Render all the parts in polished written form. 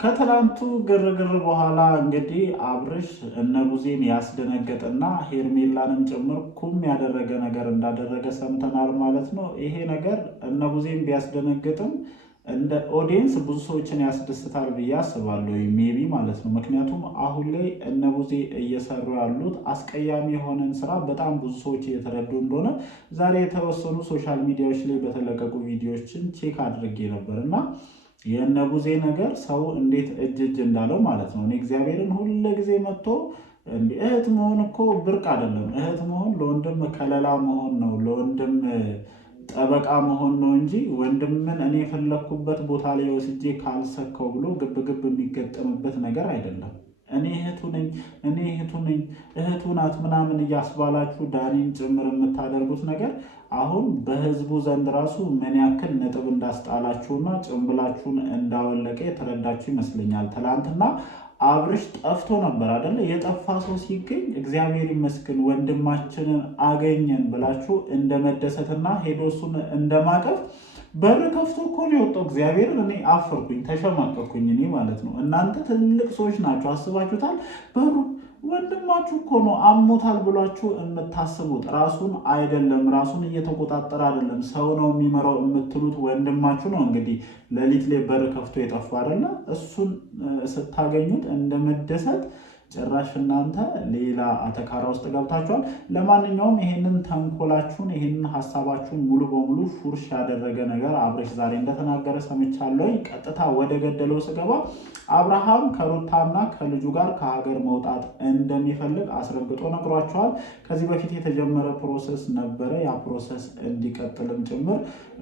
ከትላንቱ ግርግር በኋላ እንግዲህ አብርሽ እነ ቡዜን ያስደነገጠና ሄርሜላንም ጭምር ኩም ያደረገ ነገር እንዳደረገ ሰምተናል ማለት ነው። ይሄ ነገር እነ ቡዜን ቢያስደነግጥም እንደ ኦዲየንስ ብዙ ሰዎችን ያስደስታል ብዬ አስባለሁ፣ ሜቢ ማለት ነው። ምክንያቱም አሁን ላይ እነ ቡዜ እየሰሩ ያሉት አስቀያሚ የሆነን ስራ በጣም ብዙ ሰዎች እየተረዱ እንደሆነ ዛሬ የተወሰኑ ሶሻል ሚዲያዎች ላይ በተለቀቁ ቪዲዮዎችን ቼክ አድርጌ ነበር እና የነቡዜ ነገር ሰው እንዴት እጅ እንዳለው ማለት ነው። እኔ እግዚአብሔርን ሁሉ ጊዜ መጥቶ እህት መሆን እኮ ብርቅ አይደለም። እህት መሆን ለወንድም ከለላ መሆን ነው፣ ለወንድም ጠበቃ መሆን ነው እንጂ ወንድምን እኔ የፈለኩበት ቦታ ላይ ወስጄ ካልሰከው ብሎ ግብግብ የሚገጠምበት ነገር አይደለም። እኔ እህቱ ነኝ እህቱ ናት ምናምን እያስባላችሁ ዳኒን ጭምር የምታደርጉት ነገር አሁን በህዝቡ ዘንድ ራሱ ምን ያክል ነጥብ እንዳስጣላችሁና ጭንብላችሁን እንዳወለቀ የተረዳችሁ ይመስለኛል። ትላንትና አብርሽ ጠፍቶ ነበር አይደለ? የጠፋ ሰው ሲገኝ እግዚአብሔር ይመስገን ወንድማችንን አገኘን ብላችሁ እንደመደሰትና ሄዶ እሱን እንደማቀፍ በር ከፍቶ እኮ ነው የወጣው። እግዚአብሔርን እኔ አፈርኩኝ፣ ተሸማቀኩኝ እኔ ማለት ነው። እናንተ ትልቅ ሰዎች ናቸው፣ አስባችሁታል? በሩ ወንድማችሁ እኮ ነው አሞታል ብሏችሁ የምታስቡት ራሱን አይደለም፣ ራሱን እየተቆጣጠረ አይደለም፣ ሰው ነው የሚመራው የምትሉት ወንድማችሁ ነው። እንግዲህ ሌሊት ላይ በር ከፍቶ የጠፋ አይደለ? እሱን ስታገኙት እንደመደሰት ጭራሽ እናንተ ሌላ አተካራ ውስጥ ገብታችኋል። ለማንኛውም ይሄንን ተንኮላችሁን ይሄንን ሀሳባችሁን ሙሉ በሙሉ ፉርሽ ያደረገ ነገር አብርሽ ዛሬ እንደተናገረ ሰምቻለሁ። ቀጥታ ወደ ገደለው ስገባ አብርሃም ከሩታና ከልጁ ጋር ከሀገር መውጣት እንደሚፈልግ አስረግጦ ነግሯቸዋል። ከዚህ በፊት የተጀመረ ፕሮሰስ ነበረ፣ ያ ፕሮሰስ እንዲቀጥልም ጭምር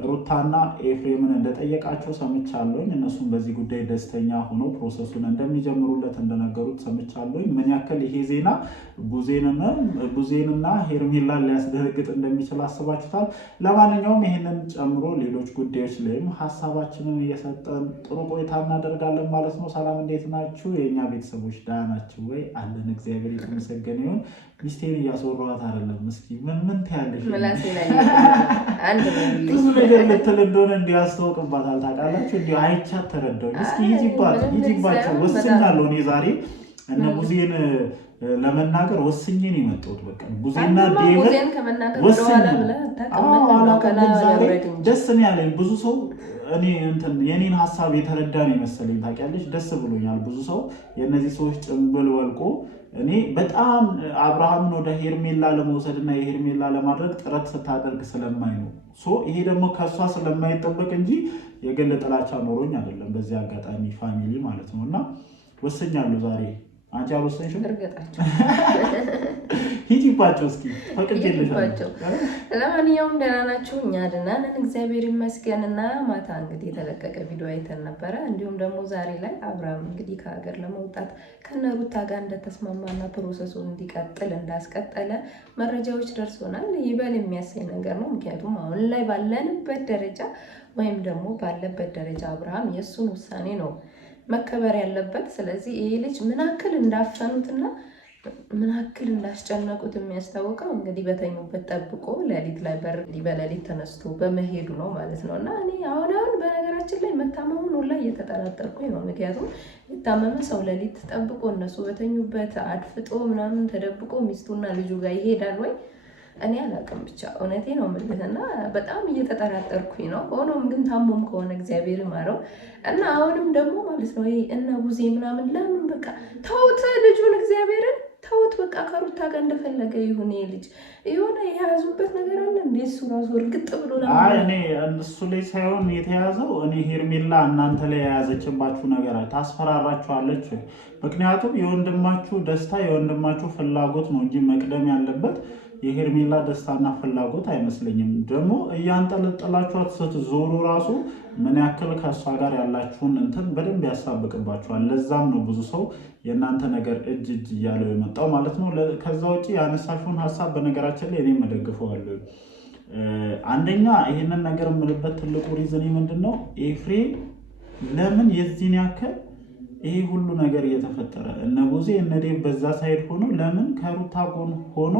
ሩታና ኤፍሬምን እንደጠየቃቸው ሰምቻለሁ። እነሱም በዚህ ጉዳይ ደስተኛ ሆኖ ፕሮሰሱን እንደሚጀምሩለት እንደነገሩት ሰምቻለሁ። ምን ያክል ይሄ ዜና ቡዜንና ሄርሜላን ሊያስደነግጥ እንደሚችል አስባችሁታል? ለማንኛውም ይሄንን ጨምሮ ሌሎች ጉዳዮች ላይም ሀሳባችንን እየሰጠን ጥሩ ቆይታ እናደርጋለን ማለት ነው። ሰላም፣ እንዴት ናችሁ የእኛ ቤተሰቦች? ደህና ናችሁ ወይ? አለን፣ እግዚአብሔር የተመሰገነ ይሁን። ሚስቴን እያስወራኋት አይደለም። እስኪ ምን ትያለሽ? ብዙ ነገር ልትል እንደሆነ እንዲያስተውቅባታል ታውቃላችሁ። እንዲ አይቻት ተረዳሁኝ። እስኪ ሂጂባቸው ወስኛለሁ እኔ ዛሬ እነ ቡዜን ለመናገር ወስኜ ነው የመጣሁት። በቃ ቡዜና ዴቭን ደስ ነው ያለኝ። ብዙ ሰው እኔ የኔን ሀሳብ የተረዳ ነው የመሰለኝ ታውቂያለሽ። ደስ ብሎኛል። ብዙ ሰው የእነዚህ ሰዎች ጭንብል ወልቆ እኔ በጣም አብርሃምን ወደ ሄርሜላ ለመውሰድና የሄርሜላ ለማድረግ ጥረት ስታደርግ ስለማይ ነው። ይሄ ደግሞ ከእሷ ስለማይጠበቅ እንጂ የግል ጥላቻ ኖሮኝ አይደለም። በዚህ አጋጣሚ ፋሚሊ ማለት ነው እና ወስኛለሁ ዛሬ። አንቺ አልወሰንሽም? እርግጣቸው ሂጂባቸው እስኪ ፈቅጄልሻለሁ። ለማንኛውም ደህና ናችሁ? እኛ ደህና ነን እግዚአብሔር ይመስገን። እና ማታ እንግዲህ የተለቀቀ ቪዲዮ አይተን ነበረ። እንዲሁም ደግሞ ዛሬ ላይ አብርሃም እንግዲህ ከሀገር ለመውጣት ከነሩታ ጋር እንደተስማማና ፕሮሰሱን እንዲቀጥል እንዳስቀጠለ መረጃዎች ደርሶናል። ይበል የሚያሳይ ነገር ነው። ምክንያቱም አሁን ላይ ባለንበት ደረጃ ወይም ደግሞ ባለበት ደረጃ አብርሃም የእሱን ውሳኔ ነው መከበር ያለበት። ስለዚህ ይሄ ልጅ ምን ያክል እንዳፈኑትና ምን ያክል እንዳስጨነቁት የሚያስታውቀው እንግዲህ በተኙበት ጠብቆ ሌሊት ላይ በሌሊት ተነስቶ በመሄዱ ነው ማለት ነው። እና እኔ አሁን በነገራችን ላይ መታመሙን ሁላ እየተጠራጠርኩኝ ነው። ምክንያቱም የታመመ ሰው ሌሊት ጠብቆ እነሱ በተኙበት አድፍጦ ምናምን ተደብቆ ሚስቱና ልጁ ጋር ይሄዳል ወይ? እኔ አላውቅም። ብቻ እውነቴ ነው የምልህና በጣም እየተጠራጠርኩኝ ነው። ሆኖም ግን ታሞም ከሆነ እግዚአብሔር ይማረው እና አሁንም ደግሞ ማለት ነው እነ ቡዜ ምናምን ለምን በቃ ተውት፣ ልጁን እግዚአብሔርን ተውት። በቃ ከሩታ ጋር እንደፈለገ ይሁን። ልጅ የሆነ የያዙበት ነገር አለ እንዴ? እሱ ራሱ እርግጥ ብሎ እኔ እሱ ላይ ሳይሆን የተያዘው እኔ ሄርሜላ እናንተ ላይ የያዘችባችሁ ነገር ታስፈራራችኋለች። ምክንያቱም የወንድማችሁ ደስታ የወንድማችሁ ፍላጎት ነው እንጂ መቅደም ያለበት የሄርሜላ ደስታና ፍላጎት አይመስለኝም። ደግሞ እያንጠለጠላችኋት ስትዞሩ ራሱ ምን ያክል ከእሷ ጋር ያላችሁን በደንብ ያሳብቅባችኋል። ለዛም ነው ብዙ ሰው የእናንተ ነገር እጅ እያለው የመጣው ማለት ነው። ከዛ ውጭ ያነሳችሁን ሀሳብ በነገራችን ላይ እኔም እደግፈዋለሁ። አንደኛ ይሄንን ነገር የምልበት ትልቁ ሪዝን ምንድን ነው? ኤፍሬም ለምን የዚህን ያክል ይሄ ሁሉ ነገር እየተፈጠረ እነ ቡዜ እነ ዴቭ በዛ ሳይድ ሆኖ ለምን ከሩታ ጎን ሆኖ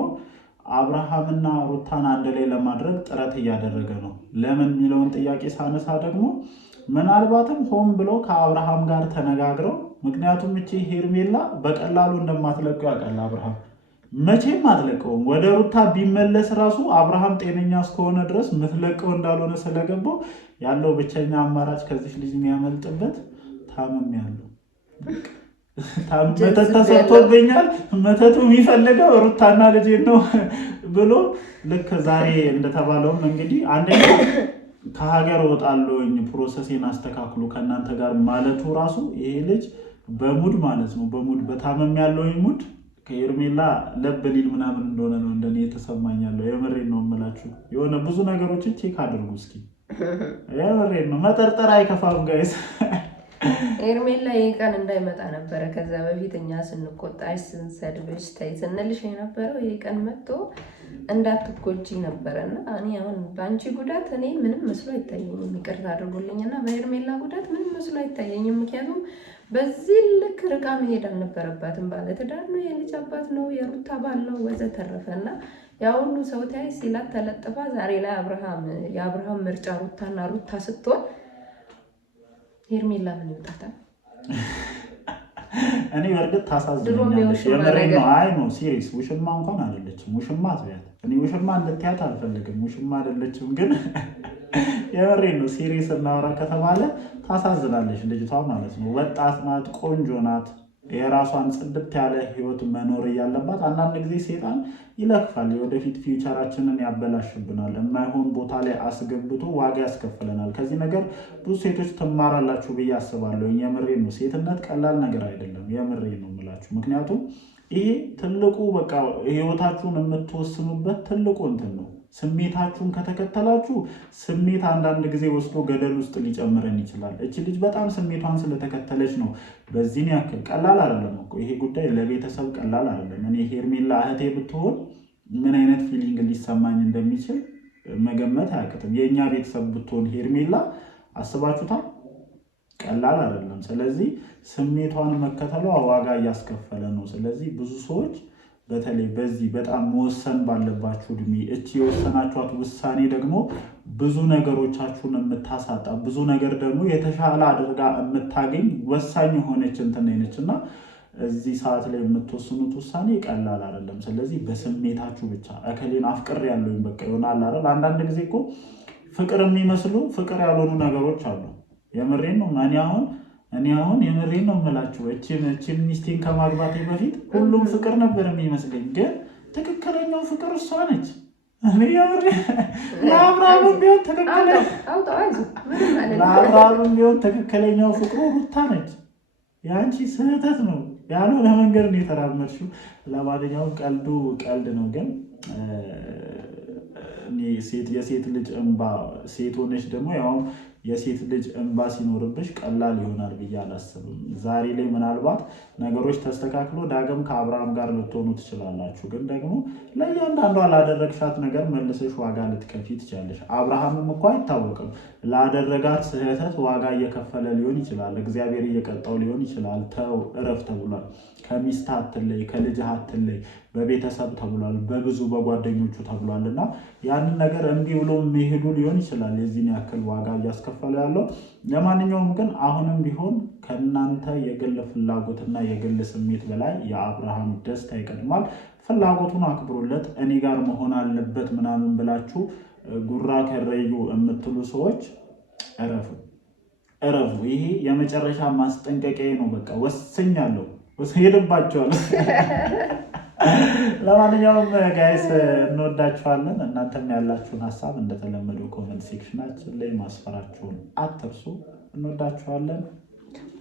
አብርሃምና ሩታን አንድ ላይ ለማድረግ ጥረት እያደረገ ነው? ለምን የሚለውን ጥያቄ ሳነሳ ደግሞ ምናልባትም ሆን ብሎ ከአብርሃም ጋር ተነጋግረው፣ ምክንያቱም እቺ ሄርሜላ በቀላሉ እንደማትለቀው ያውቃል አብርሃም። መቼም አትለቀውም። ወደ ሩታ ቢመለስ ራሱ አብርሃም ጤነኛ እስከሆነ ድረስ ምትለቀው እንዳልሆነ ስለገባው ያለው ብቸኛ አማራጭ ከዚህ ልጅ የሚያመልጥበት ታመም ያለው መተት ተሰጥቶብኛል፣ መተቱ የሚፈልገው ሩታና ልጄ ነው ብሎ ልክ ዛሬ እንደተባለውም እንግዲህ አንደኛ ከሀገር እወጣለሁኝ ፕሮሰሴን አስተካክሉ ከእናንተ ጋር ማለቱ ራሱ ይሄ ልጅ በሙድ ማለት ነው፣ በሙድ በታመም ያለውኝ ሙድ ከሄርሜላ ለብ ሊል ምናምን እንደሆነ ነው እንደኔ የተሰማኛለሁ። የምሬን ነው የምላችሁ። የሆነ ብዙ ነገሮችን ቼክ አድርጉ እስኪ። የምሬን ነው፣ መጠርጠር አይከፋም ጋይስ። ሄርሜላ ይህ ቀን እንዳይመጣ ነበረ ከዛ በፊት እኛ ስንቆጣሽ፣ ስንሰድብሽ፣ ታይ ስንልሽ የነበረው ይህ ቀን መጥቶ እንዳትጎጂ ነበረና እኔ አሁን በአንቺ ጉዳት እኔ ምንም መስሎ አይታየኝም። ይቅርታ አድርጎልኝና በሄርሜላ ጉዳት ምንም መስሎ አይታየኝም። ምክንያቱም በዚህ ልክ ርቃ መሄድ አልነበረባትም። ባለትዳር ነው፣ የልጅ አባት ነው፣ የሩታ ባል ነው ወዘተረፈና ያ ሁሉ ሰው ታይ ሲላት ተለጥፋ ዛሬ ላይ የአብርሃም ምርጫ ሩታና ሩታ ስትሆን ሄርሜላ ምን ይወጣታል? እኔ በእርግጥ ታሳዝነኛለች። የምሬን ነው። አይ ነው ሲሪየስ። ውሽማ እንኳን አይደለችም። ውሽማ አትበያት። እኔ ውሽማ እንድትያት አልፈልግም። ውሽማ አይደለችም። ግን የምሬን ነው። ሲሪየስ እናወራ ከተባለ ታሳዝናለች ልጅቷ ማለት ነው። ወጣት ናት፣ ቆንጆ ናት። የራሷን ጽድት ያለ ህይወት መኖር እያለባት አንዳንድ ጊዜ ሴጣን ይለክፋል። የወደፊት ፊውቸራችንን ያበላሽብናል። የማይሆን ቦታ ላይ አስገብቶ ዋጋ ያስከፍለናል። ከዚህ ነገር ብዙ ሴቶች ትማራላችሁ ብዬ አስባለሁ። የምሬን ነው። ሴትነት ቀላል ነገር አይደለም። የምሬን ነው የምላችሁ። ምክንያቱም ይሄ ትልቁ በቃ ህይወታችሁን የምትወስኑበት ትልቁ እንትን ነው። ስሜታችሁን ከተከተላችሁ ስሜት አንዳንድ ጊዜ ወስዶ ገደል ውስጥ ሊጨምረን ይችላል። እቺ ልጅ በጣም ስሜቷን ስለተከተለች ነው። በዚህን ያክል ቀላል አይደለም እኮ ይሄ ጉዳይ፣ ለቤተሰብ ቀላል አይደለም። እኔ ሄርሜላ እህቴ ብትሆን ምን አይነት ፊሊንግ ሊሰማኝ እንደሚችል መገመት አያቅትም። የእኛ ቤተሰብ ብትሆን ሄርሜላ አስባችሁታል? ቀላል አይደለም። ስለዚህ ስሜቷን መከተሏ ዋጋ እያስከፈለ ነው። ስለዚህ ብዙ ሰዎች በተለይ በዚህ በጣም መወሰን ባለባችሁ እድሜ እቺ የወሰናችኋት ውሳኔ ደግሞ ብዙ ነገሮቻችሁን የምታሳጣ ብዙ ነገር ደግሞ የተሻለ አድርጋ የምታገኝ ወሳኝ የሆነች እንትን ነች እና እዚህ ሰዓት ላይ የምትወስኑት ውሳኔ ቀላል አይደለም። ስለዚህ በስሜታችሁ ብቻ እከሌን አፍቅር ያለውኝ በቃ ይሆናል አይደል? አንዳንድ ጊዜ እኮ ፍቅር የሚመስሉ ፍቅር ያልሆኑ ነገሮች አሉ። የምሬን ነው። እኔ አሁን የምሬን ነው የምላችሁ። እቺን ሚስቴን ከማግባቴ በፊት ሁሉም ፍቅር ነበር የሚመስለኝ፣ ግን ትክክለኛው ፍቅር እሷ ነች። ለአብርሃምም ቢሆን ትክክለኛው ፍቅሩ ሩታ ነች። የአንቺ ስህተት ነው ያልሆነ መንገድ ነው የተራመድሽው። ለማንኛውም ቀልዱ ቀልድ ነው፣ ግን የሴት ልጅ እንባ ሴት ሆነች ደግሞ ያው የሴት ልጅ እንባ ሲኖርብሽ ቀላል ይሆናል ብዬ አላስብም። ዛሬ ላይ ምናልባት ነገሮች ተስተካክሎ ዳግም ከአብርሃም ጋር ልትሆኑ ትችላላችሁ፣ ግን ደግሞ ለእያንዳንዷ ላደረግሻት ነገር መልሰሽ ዋጋ ልትከፊ ትችላለሽ። አብርሃምም እኮ አይታወቅም፣ ላደረጋት ስህተት ዋጋ እየከፈለ ሊሆን ይችላል፣ እግዚአብሔር እየቀጣው ሊሆን ይችላል። ተው እረፍ ተብሏል። ከሚስት አትለይ፣ ከልጅ አትለይ፣ በቤተሰብ ተብሏል፣ በብዙ በጓደኞቹ ተብሏል። እና ያንን ነገር እንዲህ ብሎ የሚሄዱ ሊሆን ይችላል የዚህን ያክል ዋጋ እያስከፈለ ያለው። ለማንኛውም ግን አሁንም ቢሆን ከእናንተ የግል ፍላጎትና የግል ስሜት በላይ የአብርሃም ደስታ ይቀድማል። ፍላጎቱን አክብሩለት። እኔ ጋር መሆን አለበት ምናምን ብላችሁ ጉራ ከረዩ የምትሉ ሰዎች እረፉ። ይሄ የመጨረሻ ማስጠንቀቂያ ነው። በቃ ወስኛለሁ፣ ሄድባቸዋል። ለማንኛውም ጋይስ እንወዳችኋለን። እናንተም ያላችሁን ሀሳብ እንደተለመደው ኮመንት ሴክሽናችን ላይ ማስፈራችሁን አትርሱ። እንወዳችኋለን።